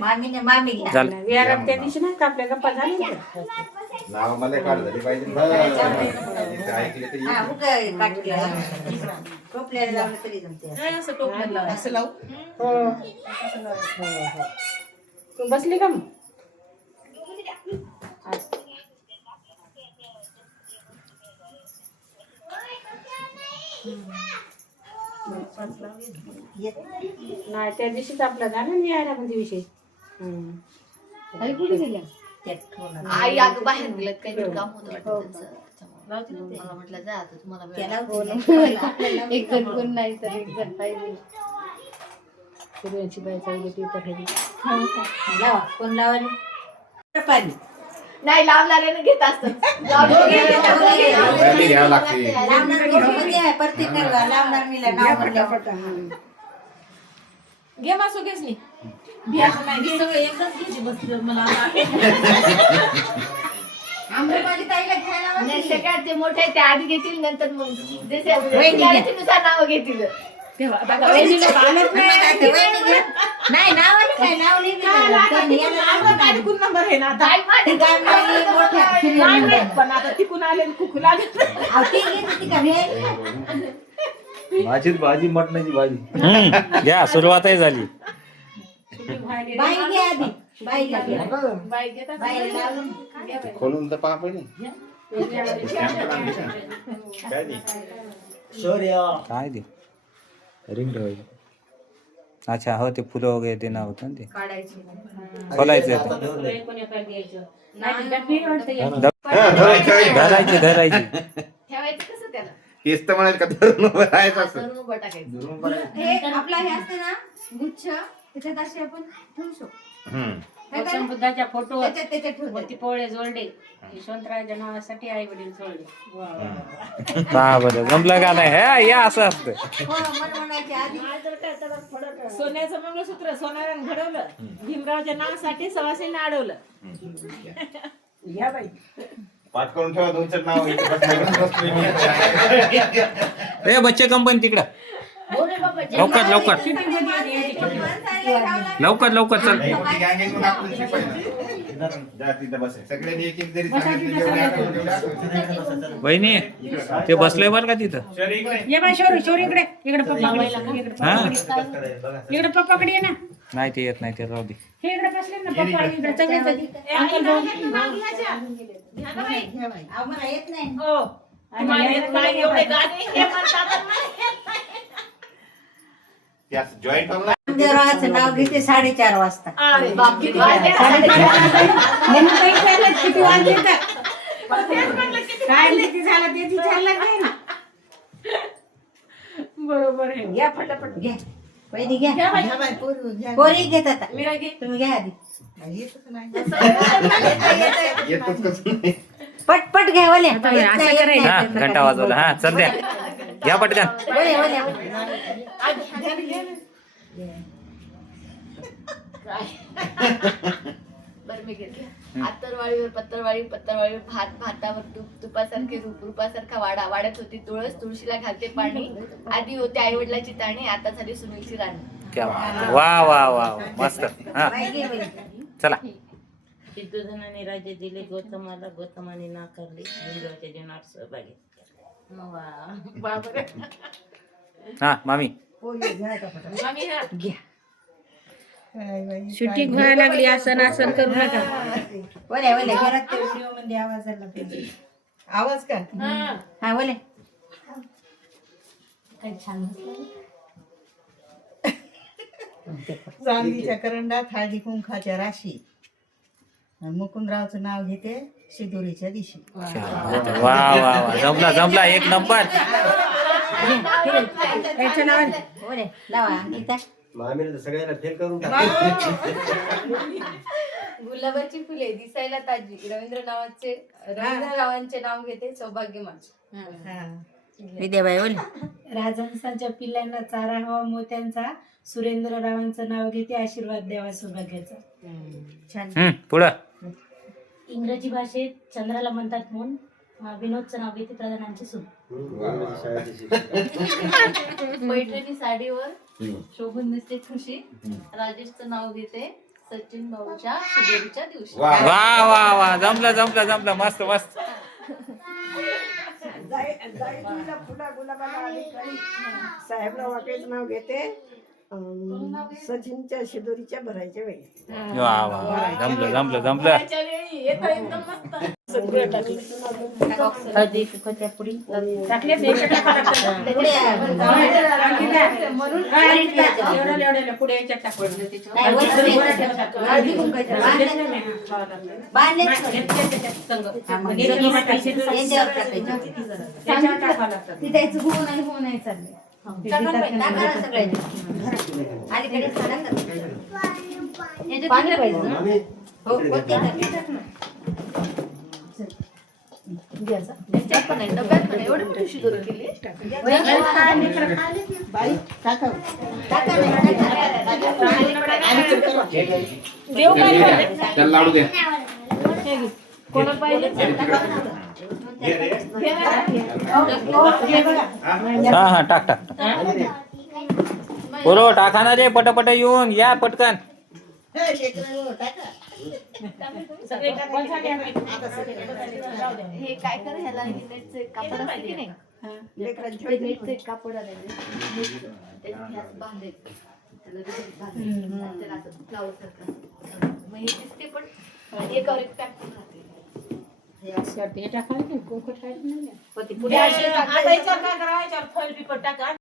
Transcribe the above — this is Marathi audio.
मामीने मामी घ्या त्या दिवशी नाही का आपल्या गप्पा झाली नाव मला काढलं पाहिजे ऐकले तर हा उगा काढून घ्या टोपल्याला लावलं तरी जमते असं टोपलं लावलं असं लावू तू बसली का मग नाही त्या दिवशीच आपला झाला नाही यायला म्हणजे विषय आई कुठे गेल्या आई अगं बाहेर गेलं काही काम होतं वाटतं मला म्हटलं जा आता तुम्हाला एक जण कोण नाही तर एक जण पाहिजे सूर्याची बाई चालली ती तर लावा कोण लावायला पाणी नाही लावणाऱ्याने घेत असतात घ्यावं लागते लावणार म्हणजे आहे प्रत्येकाला लावणार मीला नाव म्हणलं घे मासू घेस नाही सगळं एकदाच घ्यायची बसली मला आम्रपाली ताईला घ्यायला नाही, सगळ्यात जे मोठे आहे ते आधी घेतील नंतर मग जसे नुसार नाव घेतील नाही नावाला काय लावली नंबर आहे ना आता पण आता तिकून आले कुकू माझीच भाजी मटणाची भाजी घ्या सुरुवातही झाली बाई घ्या आधी बाईला घ्या बाई घेतात बाईला लावून खोलून तर पहा पहिले काय नाही काय दे रिंग ठेवायची अच्छा हो ते फुलं वगैरे ते नाव होतं ना ते खोलायचं धरायची धरायची ठेवायचं कसं त्याला तेच तर म्हणाल का धरून उभं राहायचं असं धरून उभं टाकायचं धरून उभं राहायचं. हे आपला हे असते ना गुच्छ त्याच्यात असे आपण ठेवू शकतो गौतम बुद्धाच्या फोटो त्याच्यात ठेवू वरती पोळे जोडले यशवंतराच्या नावासाठी आई वडील जोडले पहा बरं जमलं का नाही हे या असं असतं हो मन म्हणायचे आधी सोन्याचं मंगळसूत्र सोनारानं घडवलं भीमरावच्या नावासाठी सवासीने अडवलं घ्या बाई पाठ करून ठेवा तुमचं नाव इथे बसलोय मी. ए बच्चे कंपनी तिकडं लवकर लवकर लवकर लवकर चल नाही, मोठी gang आहे म्हणून आपलं शिकवायचं. जा तिथं बसा. सगळ्यांनी एक एक जरी सांगितलं जेवढे आठवण तेवढे आठवण. बहिणी ते बसले बरं का तिथं शरी इकडे. ये बाई शोरी इकडे इकडे पप्पा हा इकडे पप्पाकडे ये ना नाही ते येत नाही ते राहू दे हे इकडे बसले ना पप्पा इकडे सगळे आम्हाला येत नाही ते असं joint होऊन ना. देवराचं नाव घेते 4:30 वाजता अरे बाप किती वाजले? किती वाजले काय किती झालं ते विचारलं नाही ना बरोबर आहे घ्या फटाफट घ्या पहिली घ्या पोरी घेत आता तुम्ही घ्या आधी येतच कसं नाही. पटपट घ्या वल्या हा घंटा वाजवला हा चल द्या घ्या पटकन बरं मी घेतलं आतरवाळीवर पत्तरवाळीवर भात भातावर तूप तुपासारखे रूप रूपासारखा वाडा वाड्यात होती तुळस तुळशीला घालते पाणी आधी होते आई वडिलाची ताणी आता झाली सुनीलची राणी क्या वा वा वा मस्त हा चला सिद्धोधनाने राज्य दिले गौतमाला गौतमाने नाकारले भीमरावच्या जीवनात सहभागी हा मामी शूटिंग व्हायला लागली आसन आसन करू नका वल्या घरात व्हिडिओ मध्ये आवाज आला पाहिजे आवाज का हा वल्या काय छान चांदीच्या करंडात हळदी कुंकाच्या राशी मुकुंदरावचं नाव घेते शिदोरीच्या दिवशी वा वा वा जमला जमला एक नंबर याच्या नावाने वल्या लावा इथं मामीने सगळ्यांना फेल करून गुलाबाची फुले दिसायला ताजी रवींद्ररावांचे नाव घेते सौभाग्यमान विद्याबाई वल्या राजहंसांच्या पिल्लांना चारा हवा मोत्यांचा सुरेंद्ररावांचं नाव घेते आशीर्वाद द्यावा सौभाग्याचा छान पुढं इंग्रजी भाषेत चंद्राला म्हणतात मून विनोदचं नाव घेते प्रधानांची सून पैठणी साडीवर शोभून दिसते खुशी. राजेशचं नाव घेते सचिन भाऊच्या शिदोरीच्या दिवशी. वा वा वा वा जमलं जमलं जमलं मस्त मस्त. साहेबराव वाकेच नाव घेते सचिनच्या शिदोरीच्या भरायच्या वेळी. वा वा वा जमलं जमलं जमलं. हळदी कुंकाच्या पुडी टाकले पाणी पाहिजे ना? हो, कोणते त्याच्यात पण आहे, डब्यात पण आहे. एवढी मोठी शिदोरी केली. त्याला लाडू द्या. कोणाला पाहिजे हा हा टाक टाक. बरोबर टाका ना रे पटपट येऊन या पटकन. हे काय कर ह्याला नेटचं एक कापड असते की नाही, ते नेटचं एक कापड आलेलं त्याच्यात ह्यात बांधायचं. त्याला व्यवस्थित बांधायचं. आणि त्याला असं फ्लावर सारखं मग हे दिसते पण एकावर एक पॅक पण राहते. पुढे